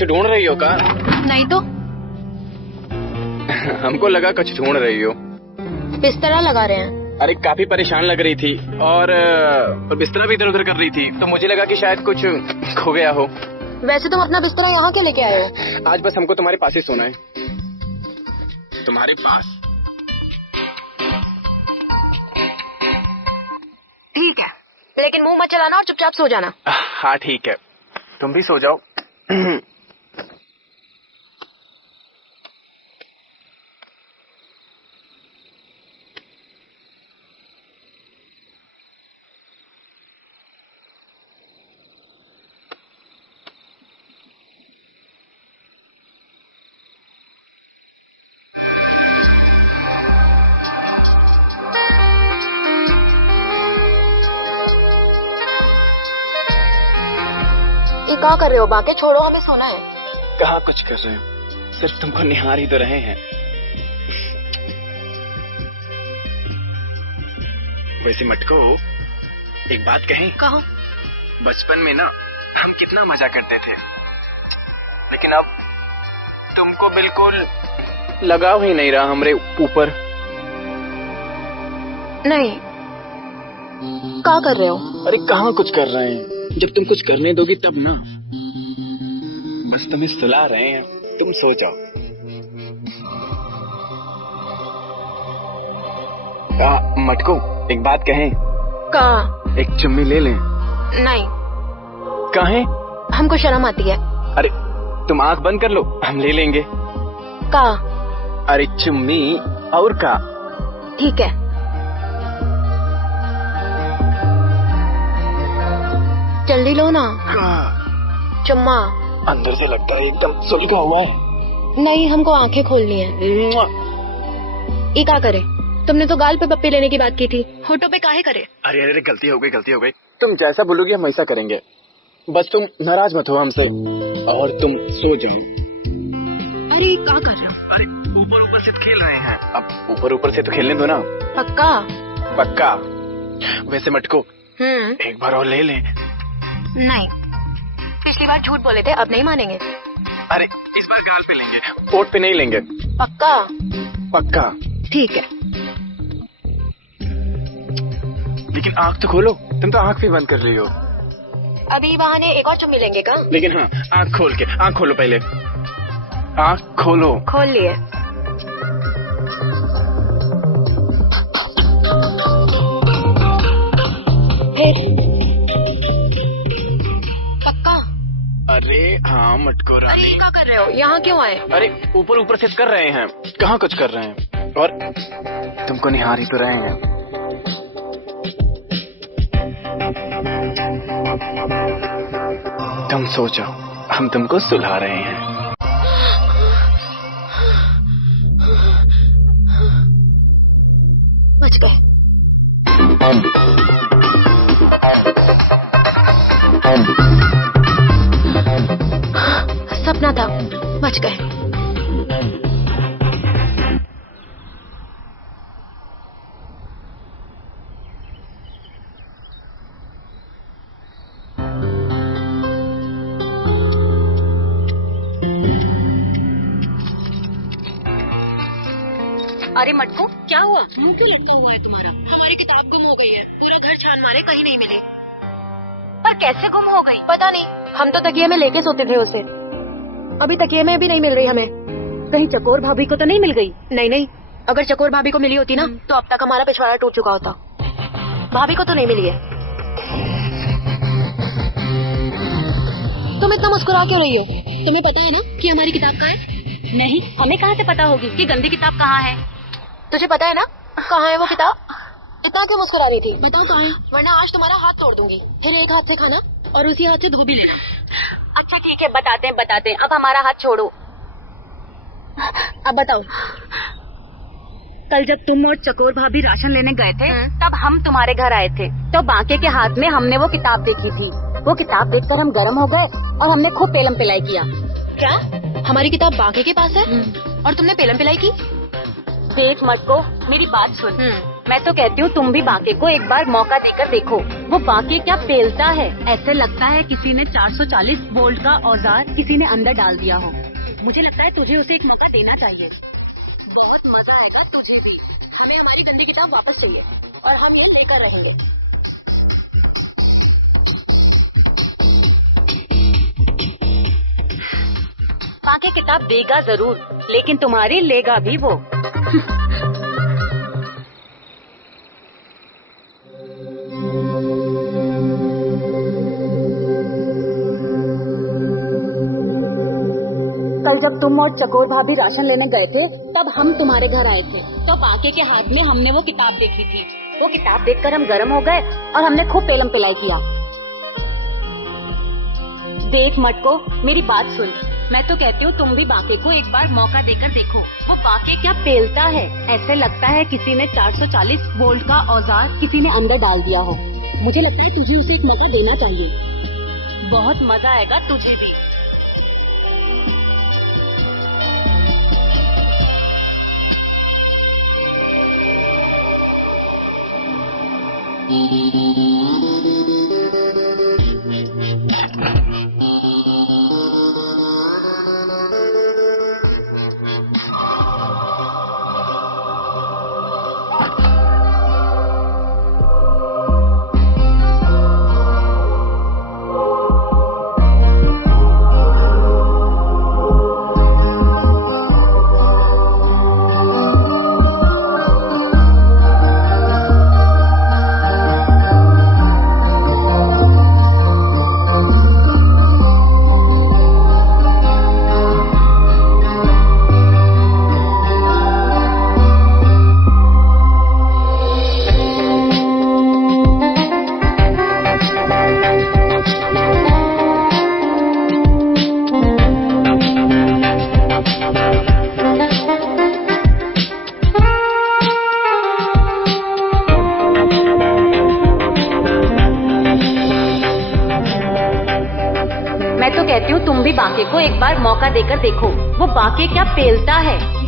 कुछ ढूंढ रही हो का? नहीं तो। हमको लगा कुछ ढूंढ रही हो। बिस्तरा लगा रहे हैं। अरे काफी परेशान लग रही थी और बिस्तरा भी इधर उधर कर रही थी, तो मुझे लगा कि शायद कुछ खो गया हो। वैसे तुम अपना बिस्तरा यहाँ क्यों लेके आए हो? आज बस हमको तुम्हारे पास ही सोना है। तुम्हारे पास? ठीक है, लेकिन मुंह मत चलाना और चुपचाप सो जाना। हाँ ठीक है, तुम भी सो जाओ। क्या कर रहे हो? बाकी छोड़ो, हमें सोना है। कहाँ कुछ कर रहे हो, सिर्फ तुमको निहार ही तो रहे हैं। वैसे मटको, एक बात कहें? कहो। बचपन में ना हम कितना मजा करते थे, लेकिन अब तुमको बिल्कुल लगाव ही नहीं रहा हमरे ऊपर। नहीं, क्या कर रहे हो? अरे कहाँ कुछ कर रहे हैं, जब तुम कुछ करने दोगी तब ना। बस तुम्हें सुला रहे हैं, तुम सो जाओ। मटको, एक बात कहें? का? एक चुम्मी ले लें? नहीं। काहे? हमको शर्म आती है। अरे तुम आंख बंद कर लो, हम ले लेंगे। का? अरे चुम्मी और का? ठीक है। जल्दी लो ना। चुम्मा। अंदर से लगता है एकदम सुलगा हुआ है। नहीं, हमको आंखें खोलनी है। ये क्या करे? तुमने तो गाल पे पप्पी लेने की बात की थी, होठों पे काहे करे? अरे अरे गलती हो गई, गलती हो गई। तुम जैसा बोलोगी हम वैसा करेंगे, बस तुम नाराज मत हो हमसे और तुम सो जाओ। अरे क्या कर रहे हो? अरे ऊपर ऊपर से तो खेल रहे हैं, अब ऊपर ऊपर से तो खेलने दो ना। पक्का? पक्का। वैसे मटको, एक बार और ले लें? नहीं, पिछली बार झूठ बोले थे, अब नहीं मानेंगे। अरे इस बार गाल पे लेंगे, ओठ पे नहीं लेंगे। पक्का? पक्का। ठीक है। लेकिन आंख तो खोलो, तुम तो आंख भी बंद कर रही हो। अभी बहाने एक और चुम्मी लेंगे का? लेकिन हाँ, आंख खोल के, आंख खोलो पहले, आंख खोलो। खोल लिए। पक्का? अरे हाँ मटको रानी। क्या कर रहे हो? यहाँ क्यों आए? अरे ऊपर ऊपर से कर रहे हैं, कहाँ कुछ कर रहे हैं, और तुमको निहार ही तो रहे हैं। तुम सो जाओ, हम तुमको सुला रहे हैं। बच गए। सपना था, बच गए। अरे मटको, क्या हुआ? मुंह क्यों लटका हुआ है तुम्हारा? हमारी किताब गुम हो गई है, पूरा घर छान मारे, कहीं नहीं मिले। पर कैसे गुम हो गई? पता नहीं, हम तो तकिए में लेके सोते थे उसे। अभी तकिए में भी नहीं मिल रही हमें। कहीं चकोर भाभी को तो नहीं मिल गई? नहीं नहीं, अगर चकोर भाभी को मिली होती ना तो अब तक हमारा पिछवाड़ा टूट चुका होता। भाभी को तो नहीं मिली है। तुम इतना मुस्कुरा क्यों रही हो? तुम्हें पता है ना कि हमारी किताब कहाँ है? नहीं, हमें कहाँ से पता होगी कि गंदी किताब कहाँ है? तुझे पता है ना कहाँ है वो किताब? इतना क्यों मुस्कुरा रही थी? बताओ कहाँ है, वरना आज तुम्हारा हाथ तोड़ दूंगी। फिर एक हाथ से खाना और उसी हाथ से धो भी लेना। अच्छा ठीक है, बताते हैं। अब हमारा हाथ छोड़ो। अब बताओ। कल जब तुम और चकोर भाभी राशन लेने गए थे, तब हम तुम्हारे घर आए थे, तो बांके के हाथ में हमने वो किताब देखी थी। वो किताब देखकर हम गर्म हो गए और हमने खूब पेलम पिलाई किया। क्या? हमारी किताब बांके के पास है और तुमने पेलम पिलाई की? देख मटको, मेरी बात सुन। मैं तो कहती हूँ तुम भी बांके को एक बार मौका देकर देखो। वो बाकी क्या पेलता है। ऐसे लगता है किसी ने 440 वोल्ट का औजार किसी ने अंदर डाल दिया हो। मुझे लगता है तुझे उसे एक मौका देना चाहिए। बहुत मजा आएगा तुझे भी। हमें हमारी गंदी किताब वापस चाहिए और हम ये लेकर रहेंगे। बाकी किताब देगा जरूर, लेकिन तुम्हारी लेगा भी वो। कल जब तुम और चकोर भाभी राशन लेने गए थे, तब हम तुम्हारे घर आए थे, तो बाकी के हाथ में हमने वो किताब देखी थी। वो किताब देखकर हम गर्म हो गए और हमने खूब पेलम पिलाई किया। देख मटको, मेरी बात सुन। मैं तो कहती हूँ तुम भी बाके को एक बार मौका देकर देखो। वो बाके क्या पेलता है। ऐसे लगता है किसी ने 440 वोल्ट का औजार किसी ने अंदर डाल दिया हो। मुझे लगता है तुझे उसे एक मौका देना चाहिए। बहुत मजा आएगा तुझे भी। मैं तो कहती हूँ तुम भी बाके को एक बार मौका देकर देखो। वो बाके क्या पेलता है।